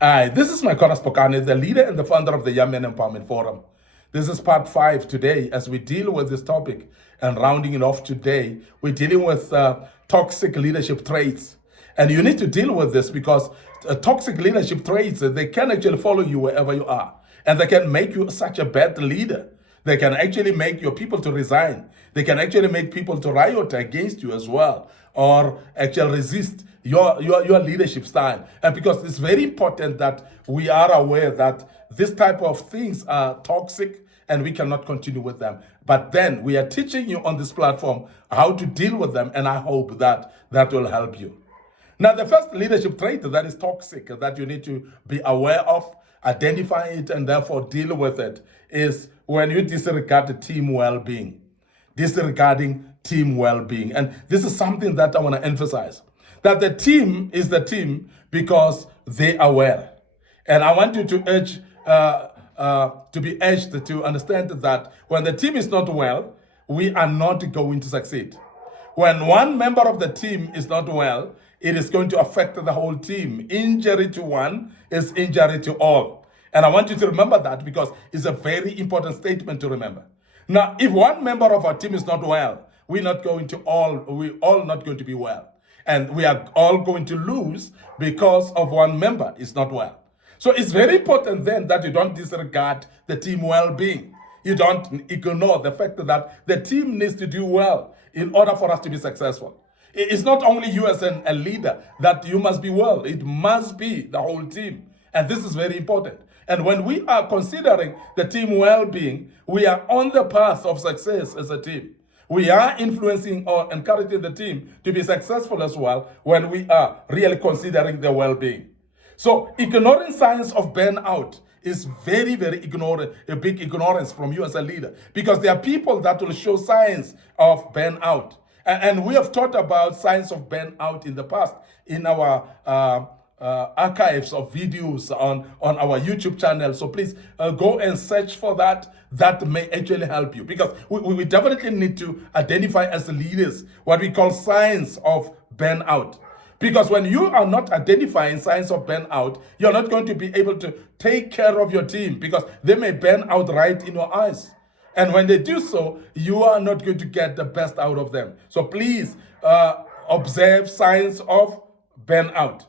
This is Micornus, the leader and the founder of the Young Men Empowerment Forum. This is part 5 today as we deal with this topic. And rounding it off today, we're dealing with toxic leadership traits. And you need to deal with this because toxic leadership traits, they can actually follow you wherever you are. And they can make you such a bad leader. They can actually make your people to resign. They can actually make people to riot against you as well, or actually resist your leadership style. And because it's very important that we are aware that this type of things are toxic and we cannot continue with them. But then we are teaching you on this platform how to deal with them, and I hope that that will help you. Now, the first leadership trait that is toxic that you need to be aware of, identify it, and therefore deal with it is when you disregard team well-being. Disregarding team well-being. And this is something that I want to emphasize. That the team is the team because they are well. And I want you to urge, to be urged to understand that when the team is not well, we are not going to succeed. When one member of the team is not well, it is going to affect the whole team. Injury to one is injury to all. And I want you to remember that because it's a very important statement to remember. Now, if one member of our team is not well, we're all not going to be well. And we are all going to lose because of one member is not well. So it's very important then that you don't disregard the team well-being. You don't ignore the fact that the team needs to do well in order for us to be successful. It's not only you as a leader that you must be well. It must be the whole team. And this is very important. And when we are considering the team well-being, we are on the path of success as a team. We are influencing or encouraging the team to be successful as well when we are really considering their well-being. So ignoring signs of burnout is very, very a big ignorance from you as a leader, because there are people that will show signs of burnout. And we have talked about signs of burnout in the past in our archives of videos on our YouTube channel. So please go and search for that. That may actually help you, because we definitely need to identify as leaders what we call signs of burnout. Because when you are not identifying signs of burnout, you're not going to be able to take care of your team, because they may burn out right in your eyes. And when they do so, you are not going to get the best out of them. So please observe signs of burnout.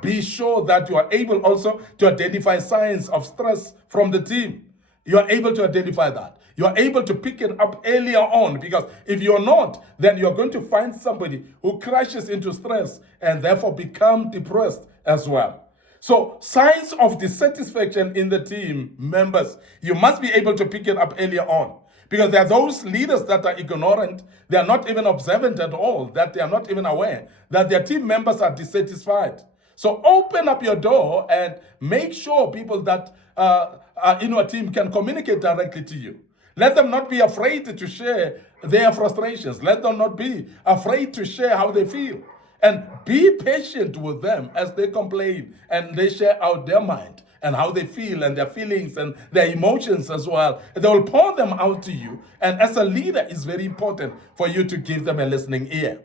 Be sure that you are able also to identify signs of stress from the team. You are able to identify that. You are able to pick it up earlier on, because if you're not, then you're going to find somebody who crashes into stress and therefore become depressed as well. So signs of dissatisfaction in the team members, you must be able to pick it up earlier on, because there are those leaders that are ignorant. They are not even observant at all, that they are not even aware that their team members are dissatisfied. So open up your door and make sure people that are in your team can communicate directly to you. Let them not be afraid to share their frustrations. Let them not be afraid to share how they feel. And be patient with them as they complain and they share out their mind and how they feel and their feelings and their emotions as well. They will pour them out to you. And as a leader, it's very important for you to give them a listening ear.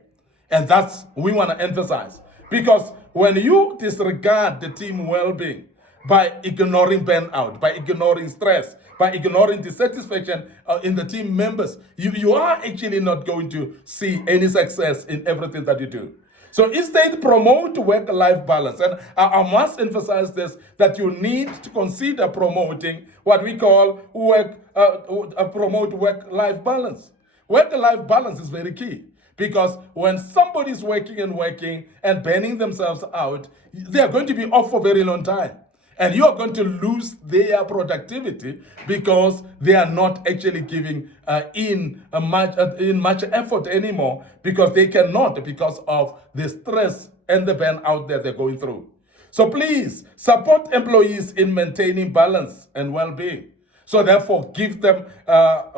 And that's we want to emphasize. Because when you disregard the team well-being by ignoring burnout, by ignoring stress, by ignoring dissatisfaction in the team members, you are actually not going to see any success in everything that you do. So instead, promote work-life balance. And I must emphasize this, that you need to consider promoting what we call promote work-life balance. Work-life balance is very key, because when somebody is working and burning themselves out, they are going to be off for a very long time. And you are going to lose their productivity because they are not actually giving in much effort anymore, because they cannot, because of the stress and the burnout that they're going through. So please support employees in maintaining balance and well-being. So therefore, give them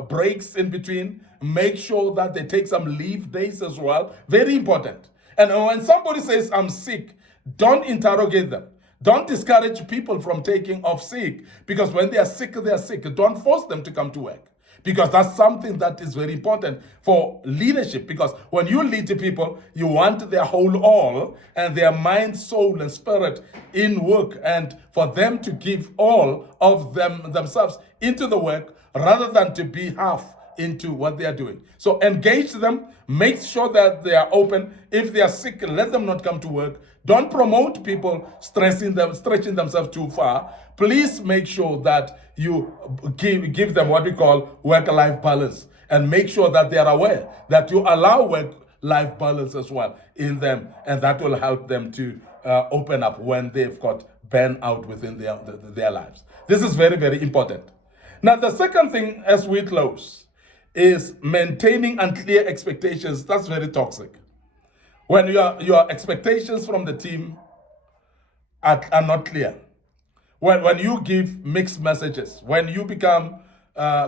breaks in between. Make sure that they take some leave days as well. Very important. And when somebody says, I'm sick, don't interrogate them. Don't discourage people from taking off sick, because when they are sick, they are sick. Don't force them to come to work. because that's something that is very important for leadership. Because when you lead the people, you want their whole all and their mind, soul, and spirit in work, and for them to give all of themselves into the work rather than to be half into what they are doing. So engage them, make sure that they are open. If they are sick, let them not come to work. Don't promote people stretching themselves too far. Please make sure that you give them what we call work-life balance, and make sure that they are aware that you allow work-life balance as well in them, and that will help them to open up when they've got burnout within their lives. This is very, very important. Now, the second thing as we close is maintaining unclear expectations. That's very toxic. When your expectations from the team are not clear, when you give mixed messages, when you become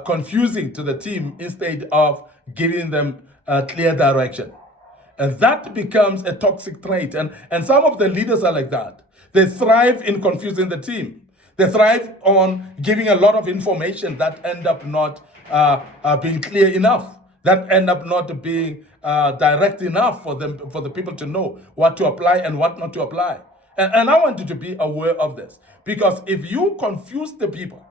confusing to the team instead of giving them clear direction, and that becomes a toxic trait. And some of the leaders are like that. They thrive in confusing the team. They thrive on giving a lot of information that end up not being clear enough, that end up not being direct enough for the people to know what to apply and what not to apply. And I want you to be aware of this, because if you confuse the people,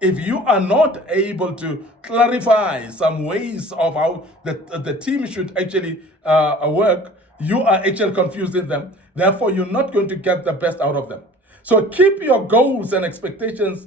if you are not able to clarify some ways of how the team should actually work, you are actually confusing them. Therefore, you're not going to get the best out of them. So keep your goals and expectations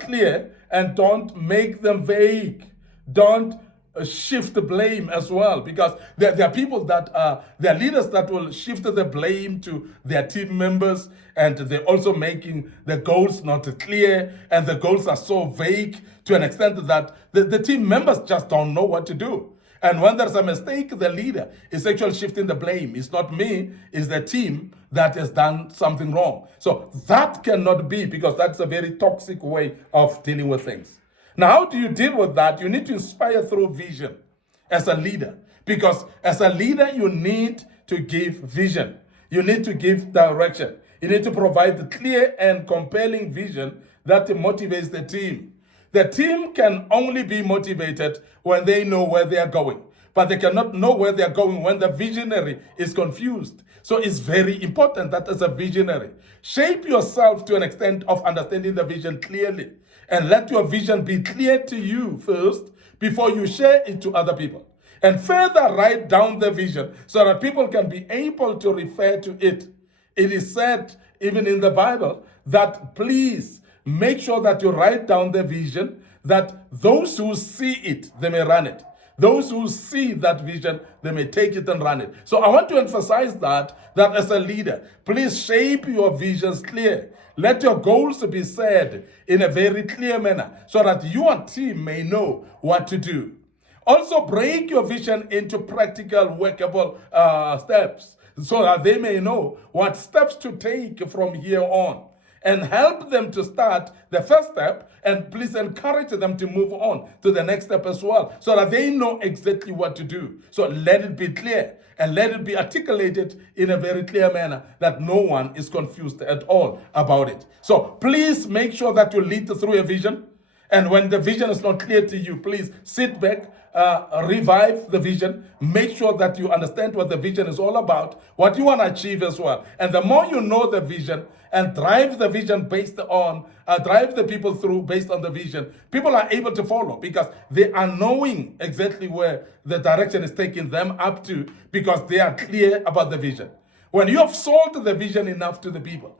clear, and don't make them vague. Don't shift the blame as well, because there are people that there are leaders that will shift the blame to their team members, and they're also making the goals not clear, and the goals are so vague to an extent that the team members just don't know what to do. And when there's a mistake, the leader is actually shifting the blame. It's not me, it's the team that has done something wrong. So that cannot be, because that's a very toxic way of dealing with things. Now, how do you deal with that? You need to inspire through vision as a leader, because as a leader, you need to give vision. You need to give direction. You need to provide the clear and compelling vision that motivates the team. The team can only be motivated when they know where they are going, but they cannot know where they are going when the visionary is confused. So it's very important that as a visionary, shape yourself to an extent of understanding the vision clearly, and let your vision be clear to you first before you share it to other people. And further, write down the vision so that people can be able to refer to it. It is said, even in the Bible, that please make sure that you write down the vision, that those who see it, they may run it. Those who see that vision, they may take it and run it. So I want to emphasize that as a leader, please shape your visions clear. Let your goals be said in a very clear manner so that your team may know what to do. Also, break your vision into practical, workable steps so that they may know what steps to take from here on. And help them to start the first step, and please encourage them to move on to the next step as well, so that they know exactly what to do. So let it be clear, and let it be articulated in a very clear manner that no one is confused at all about it. So please make sure that you lead through a vision. And when the vision is not clear to you, please sit back, revive the vision, make sure that you understand what the vision is all about, what you want to achieve as well. And the more you know the vision and drive the vision based on, drive the people through based on the vision, people are able to follow because they are knowing exactly where the direction is taking them up to, because they are clear about the vision. When you have sold the vision enough to the people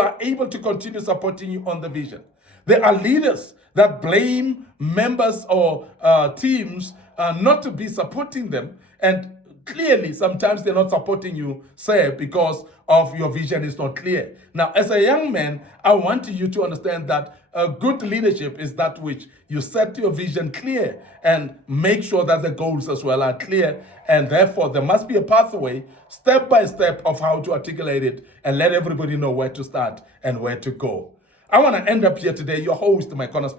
are able to continue supporting you on the vision. There are leaders that blame members or teams not to be supporting them, and clearly sometimes they're not supporting you, say, because of your vision is not clear. Now, as a young man, I want you to understand that good leadership is that which you set your vision clear and make sure that the goals as well are clear, and therefore there must be a pathway, step by step, of how to articulate it and let everybody know where to start and where to go. I want to end up here today, your host, Micornus,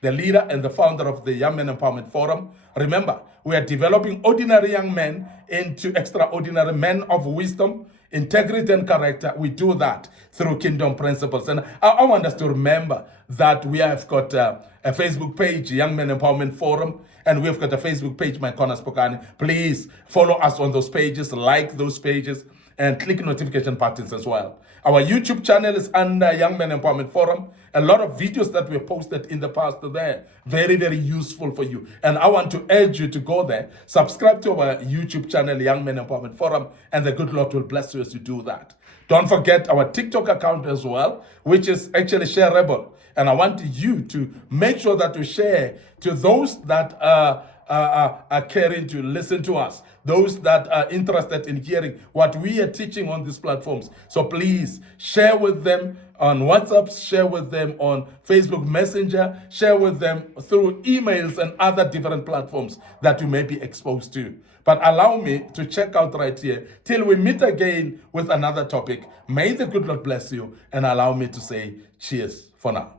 the leader and the founder of the Young Men Empowerment Forum. Remember, we are developing ordinary young men into extraordinary men of wisdom integrity and character, we do that through kingdom principles. And I want us to remember that we have got a Facebook page, Young Men Empowerment Forum, and we've got a Facebook page, Micornus Phokane. Please follow us on those pages, like those pages, and click notification buttons as well. Our YouTube channel is under Young Men Empowerment Forum. A lot of videos that we posted in the past are there. Very, very useful for you. And I want to urge you to go there, subscribe to our YouTube channel, Young Men Empowerment Forum, and the good Lord will bless you as you do that. Don't forget our TikTok account as well, which is actually shareable. And I want you to make sure that you share to those that are caring to listen to us, those that are interested in hearing what we are teaching on these platforms. So please share with them on WhatsApp, share with them on Facebook Messenger, share with them through emails and other different platforms that you may be exposed to. But allow me to check out right here till we meet again with another topic. May the good Lord bless you, and allow me to say cheers for now.